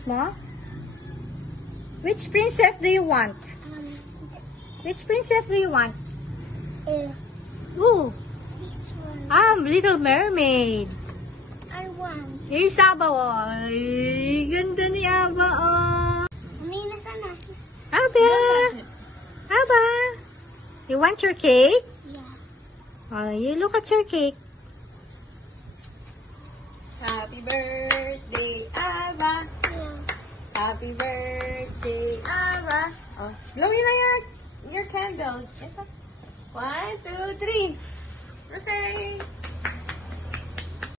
cake mo? Which princess do you want? Which princess do you want? Ooh. This one. Little Mermaid. I want. Here's Aba, oh. Ay, ganda ni Aba, oh. Mina sana. Aba! Aba! You want your cake? Yeah. Oh, you look at your cake. Happy birthday, Aba. Yeah. Happy birthday, Aba. Oh, blow your candle. Ito. 1, 2, 3. Okay.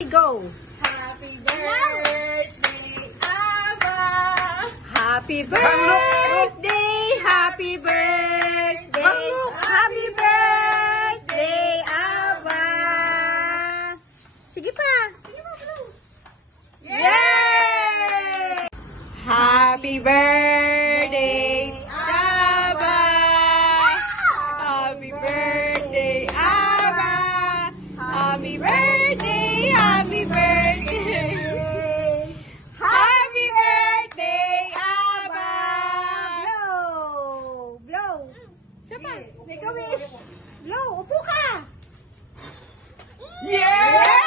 Go! Happy birthday, Aba. Happy birthday! Happy birthday! Happy birthday, Aba! Sige pa! Yay! Happy birthday, Aba! Happy birthday, Aba! Happy birthday! Happy birthday! Happy birthday, Aba! Blow! Blow! Sapa, make a wish! Blow! Upo ka! Yeah!